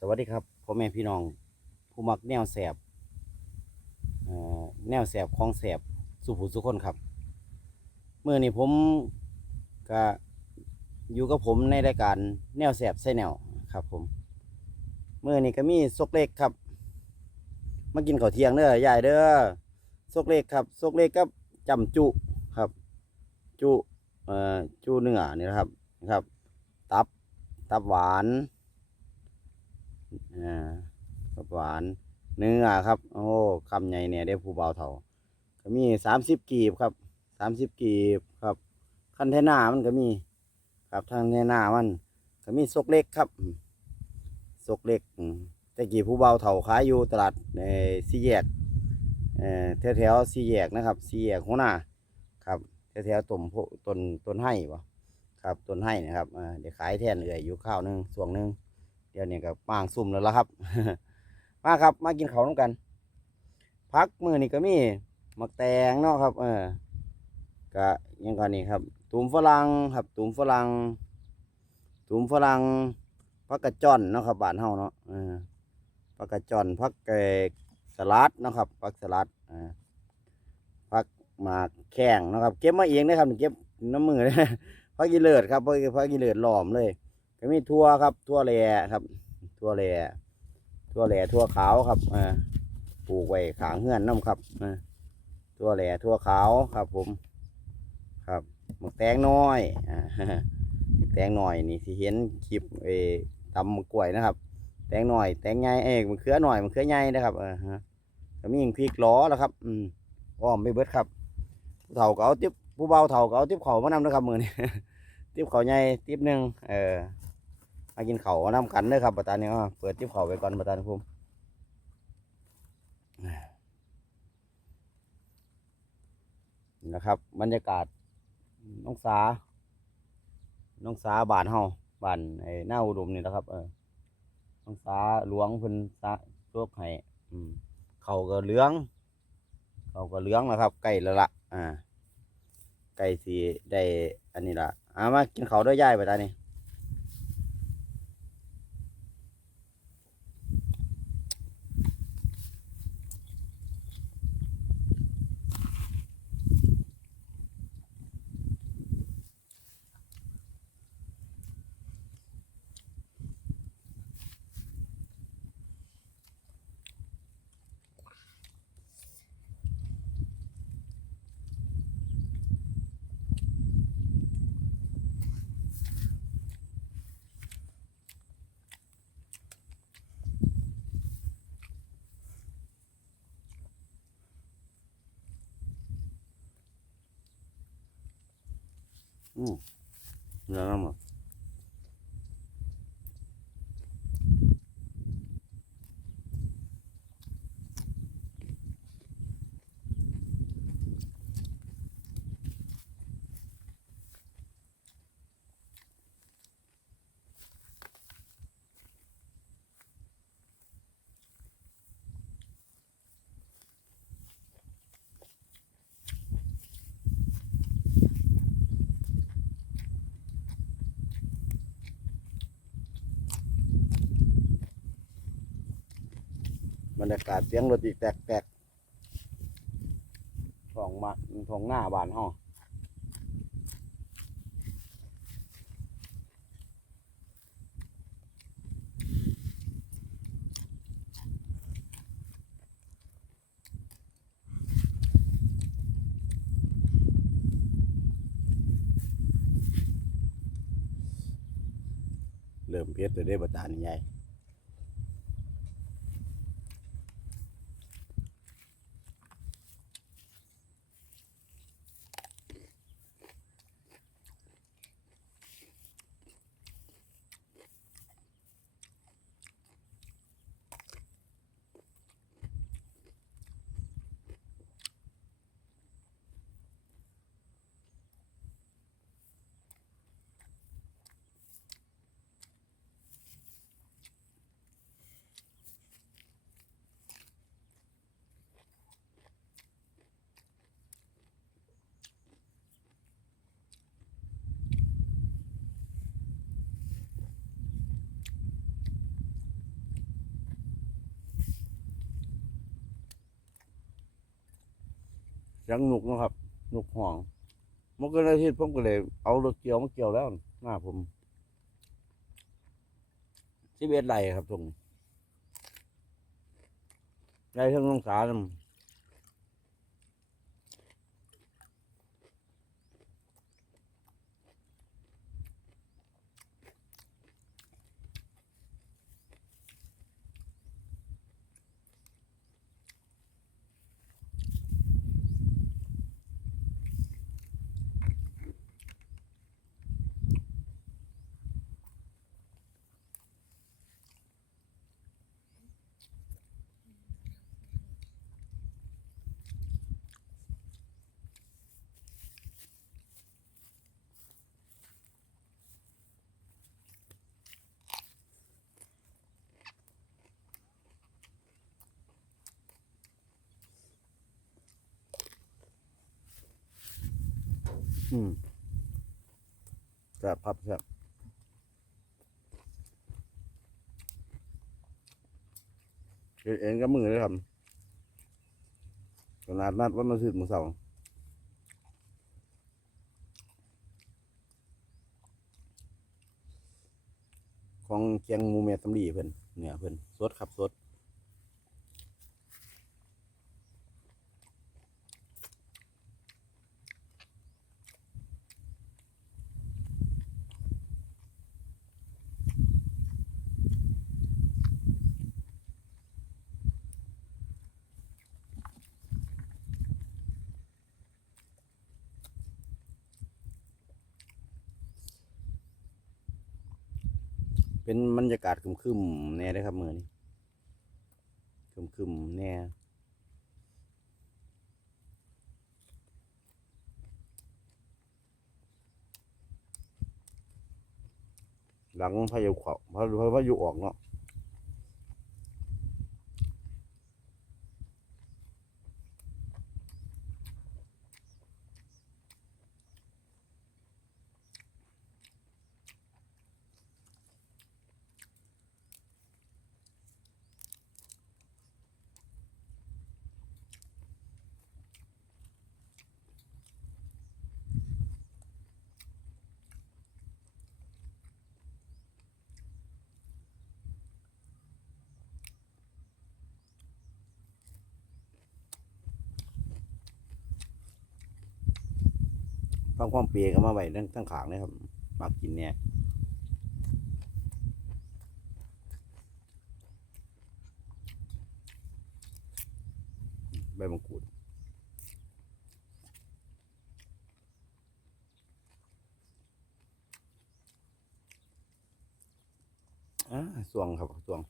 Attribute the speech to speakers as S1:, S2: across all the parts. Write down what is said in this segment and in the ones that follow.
S1: สวัสดีครับพ่อแม่พี่น้อง ผู้มักแนวแสบแนวแสบของแสบสุผูสุคนครับเมื่อนี้ผมก็อยู่กับผมในรายการแนวแสบใส่แนวครับ ผมเมื่อนี้ก็มีซกเล็กครับ มากินข้าวเที่ยงเด้อยายเด้อซกเล็กครับซกเล็กกับจำจุครับ จุเอ่อจุเนื้อนี่นะครับนะครับ ตับตับหวาน อ่ากับหวานเนื้อครับ โอ้คำใหญ่เนี่ยได้ผู้เบาเท่าก็มีสามสิบกีบครับสามสิบกีบครับคันเทน่ามันก็มี ครับทางเทน่ามันก็มีซกเล็กครับซกเล็กแต่กี่ผู้เบาเท่าขายอยู่ตลาดในสี่แยกแถวแถวๆสี่แยกนะครับสี่แยกหัวหน้าครับแถวแถวต้นต้นต้นไห้ปะครับต้นไห้นะครับเดี๋ยวขายแทนเอื่อยอยู่ข้าวหนึงส่วงหนึง ดี๋ยวนี้ก็ปางซุ่มแล้วละครับ มาครับมากินเขาน้ำกัน พักมือนี่ก็มีมักแตงเนาะครับ เออก็ยังก่อนนี่ครับตูมฝรั่งครับตูมฝรั่งตูมฝรั่งพักกระจอนเนาะครับบ้านเฮาเนาะเออพักกระจอนพักเกสลัดเนาะครับพักสลัดอ่าพักหมากแข้งเนาะครับ เก็บมาเองนะครับเก็บน้ำมือเลยพักกีเลิศครับพักพักกีเลิศหลอมเลย มีทั่วครับทั่วแหล่ครับทั่วแหล่ทั่วแหล่ทั่วขาวครับอ่าปลูกไว้ขางเฮือนน้ำครับอ่าทั่วแหล่ทั่วขาวครับ ผม ครับหมกแตงน้อยอ่าหมกแตงน้อยนี่ที่เห็นคลิปเอตำมะกล้วยนะครับ แตงหน้อย แตงใหญ่เอกมันเครือหน่อยมันเครือใหญ่นะครับเออฮะก็มีพริกล้อแล้วครับ อืมอ้อมไปเบิดครับผู้เฒ่าก็เอาติ๊บผู้เบาเฒ่าก็เอาติ๊บเขามานำนะครับมือนี้ติ๊บเขาใหญ่ติ๊บหนึ่งเออ มากินเขาวนำกันเด้อครับประธานเนี่ยเปิดจิ้บเขาไปก่อนประธานภูมินี่นะครับ บรรยากาศน้องสา น้องสาบ้านเฮาบ้านไอ้หน้าอุดมนี่นะครับ เออน้องสาหลวงเพิ่นสาโชคให้เขาก็เหลือง เขาก็เหลืองแล้วครับใกล้แล้วละอ่าใกล้สิได้ อันนี้ละเอามากินเขาด้วยย่ายประธาน นี่อืมเรรยากาศเสียงรถอีกแตกๆท้องมาท้องหน้าบ้านห้องเริ่มเพชรเลยได้ประตานใหญ่ ยังหนุกนะครับหนุกห่องมันก็เลยที่ผมก็เลยเอารถเกี่ยวมาเกี่ยวแล้วหน้าผมสิบเอ็ดไร่ครับตรงนี้ไร่ทั้งน้องสาร อืมแซ่บครับแซ่บเฮ็ดเองก็มือเลยครับขนาดนัดวันมาซื้อมือเสาร์ของเจียงหมูเมตตำลีเพิ่นเนี่ยเพิ่นสดครับสด เป็นบรรยากาศครึมๆแน่เลยครับมือนี้ครึมๆแน่หลังพายุเขาพายุพายุออกเนาะ ฟังความเปียก็มาไว้ทั้งทั้งขางเลยครับมักกินเนี่ยใบมะกรูดอ่าสวงครับสวง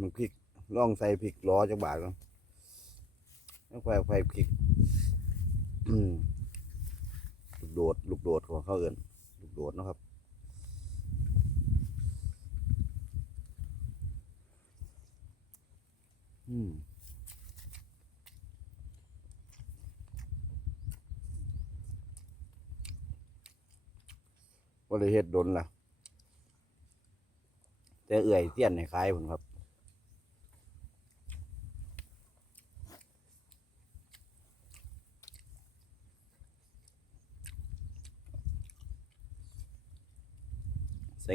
S1: มันพริกล่องใส่พริกล้อจักบาทแล้วไฟไฟพริกอืมลูก โดด ลูกโดดของเขาเอินลูกโดดนะครับอืมว่าเลยเฮ็ดดนล่ะ แต่เอื่อยเตี้ยนในคล้ายผมครับ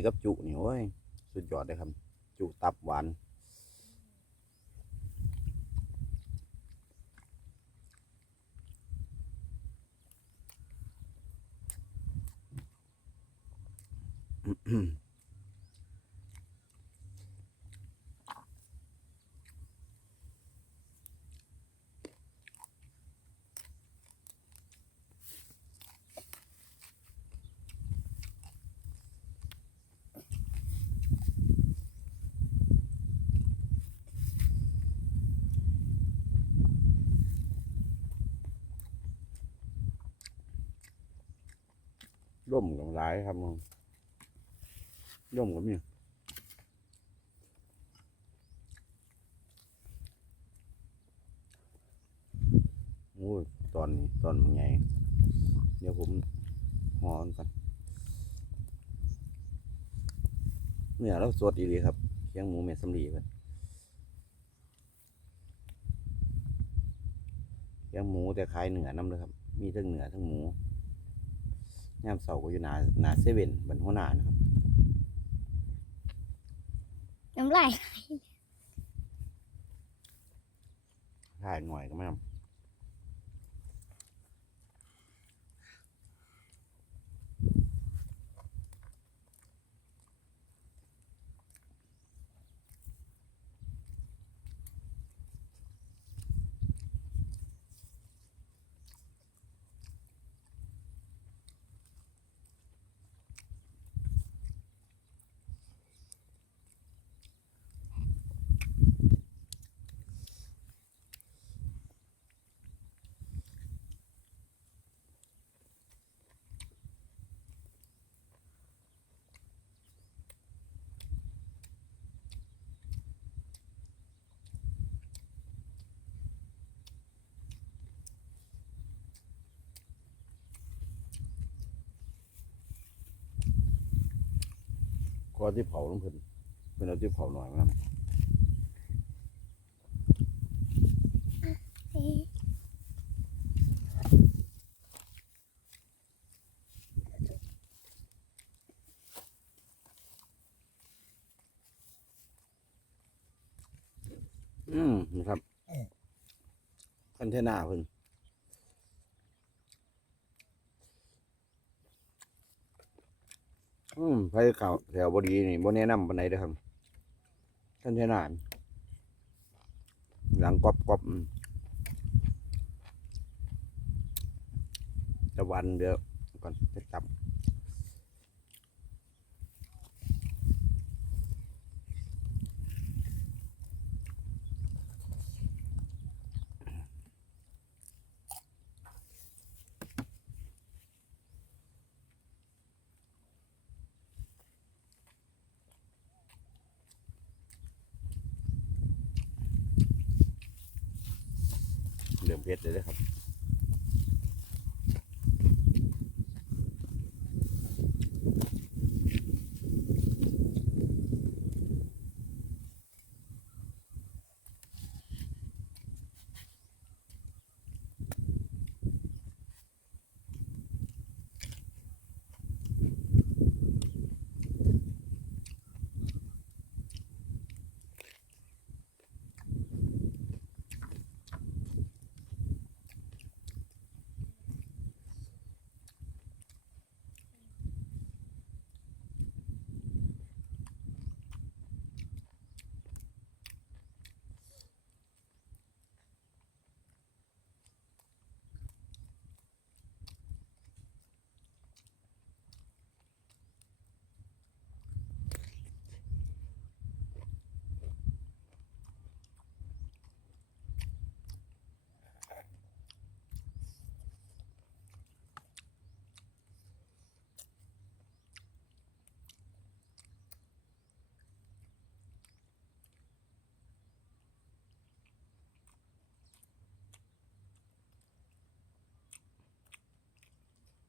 S1: กับจุนี่โอ้ยสุดยอดเลยครับ จุตับหวาน ร่มกับหลายครับมึงร่มกับมีโอ้ยตอนนี้ตอนมันไงเดี๋ยวผมหอนกันเนี่ยเราสดอีหลีครับเคียงหมูเม็ดสำลีไปลี้ยงหมูแต่ขายเหนือน้ำเลยครับ มีทั้งเหนือทั้งหมู ยามเสาร์ก็อยู่หนาหนาเซเว่นบนหัวหน้านะครับ
S2: น้ำลาย
S1: ถ่ายหน่อยก็ไม่ทำ ก็ที่เผาลงเพิ่นเป็นเอาที่เผาหน่อยนะครับอืมนะครับคันเทน่าเพิ่นอืม ไปเก่าแถวบดีนี่บนแนะนำปานใดเด้อครับ ท่านใช้นานหลังกรอบกอบๆตะวันเดี๋ยวก่อนจะจับ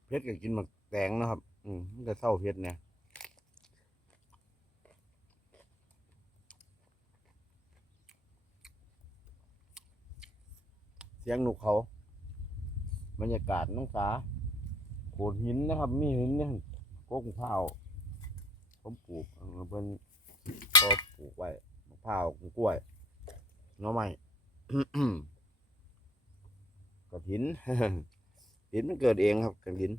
S1: เพชรก็กินหมักแตงนะครับ อืมมันจะเศร้าเพชรเนี่ยเสียงหนุกเขา บรรยากาศน้องสาโขดหินนะครับ มีหินเนี่ยกกมะพร้าวผมปลูกเพิ่นก็ปลูกไว้มะพร้าวกล้วยน่อไม้กระถิน หินมันเกิดเองครับกระถิน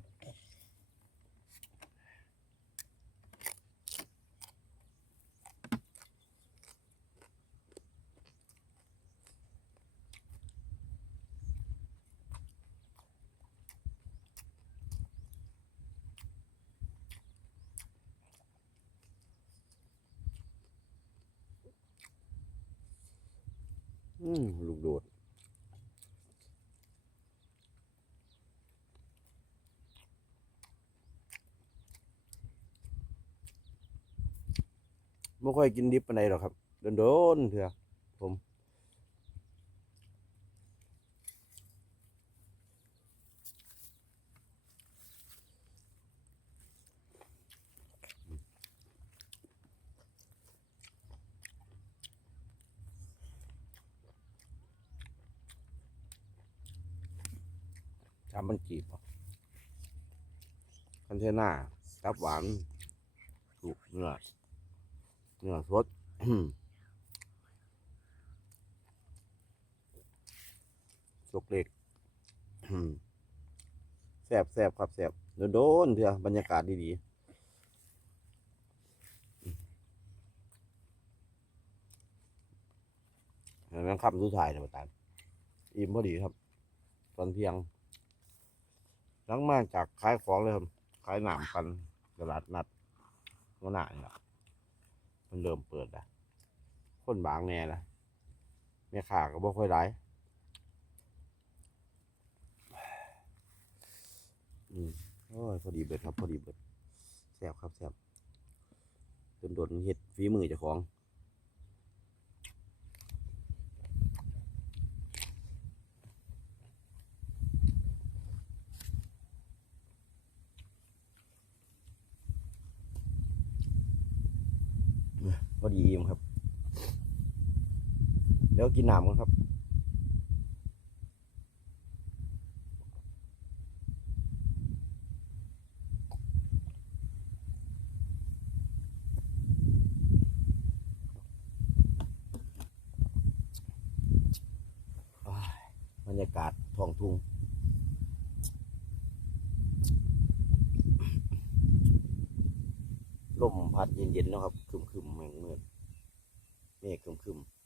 S1: อืมลูกโดด ไม่ค่อยกินดิบปานใดหรอกครับโดนๆเถอะผมามมันกีบบ่คันเทน่าตับหวานสุกเนื้อ เนื้อสดสกเล็กแสบแสบครับแสบโดนๆเถอะบรรยากาศดีๆเห็นไหมครับสุดท้ายนะประธานอิ่มพอดีครับ ตอนเที่ยงหลังมาจากขายของเลยครับ ขายหนามกันตลาดนัดวันหน้านี่แหละ มันเริ่มเปิดละคนบางแน่ละแม่ขาก็บ่ค่อยได้อืมโอ้ยพอดีเบิดครับ พอดีเบิดแซ่บครับแซ่บจนโดนเห็ดฝีมือเจ้าของ พอดีอิ่มครับ เดี๋ยว กินน้ำกันครับบรรยากาศท้องทุ่งลมพัดเย็นๆนะครับคึมๆแมงเมื่อนเมฆคึมๆ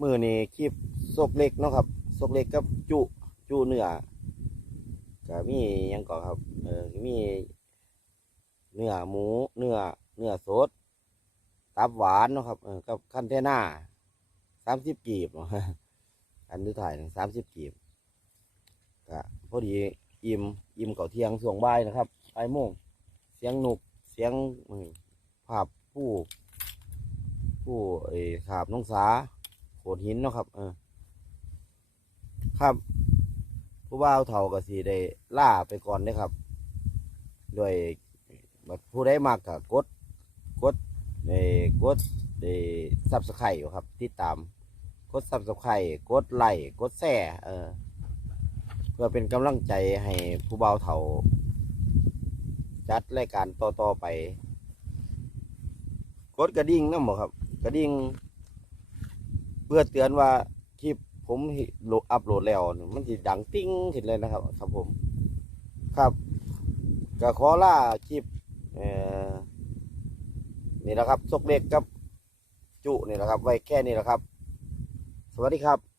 S1: มือนี่คลิปซกเล็กเนาะครับซกเล็กกับจุจุเนื้อก็มียังก่อนครับ เออมีเนื้อหมู เนื้อเนื้อสดตับหวานเนาะครับเออกับคันเทน่าสามสิบกีบอันนี้ถ่ายสามสิบกีบก็พอดีอิ่มอิ่มเก่าเที่ยงส่วงบ่ายนะครับบ่ายโมงเสียงหนุกเสียงภาพผู้ ผู้เออขาบน้องสาโขดหินเนาะครับ เออ ครับผู้บ่าวเฒ่าก็สีได้ล่าไปก่อนนะครับ ด้วยบัดผู้ได้มากกับกด กดในกดในซับสไครต์ครับติดตาม กดซับสไครต์กดไลค์กดแชร์เออ เพื่อเป็นกำลังใจให้ผู้เบาวเถาจัดรายการต่อๆไป กดกระดิ่งนั่นบ่ครับ กระดิ่งเพื่อเตือนว่าคลิปผมโหลดอัพโหลดแล้ว มันจะดังติ้งขึ้นเลยนะครับ ครับผม ครับก็ขอล่าคลิปนี่แหละครับซกเล็กกับจุนี่แหละครับ ไว้แค่นี้แหละครับ สวัสดีครับ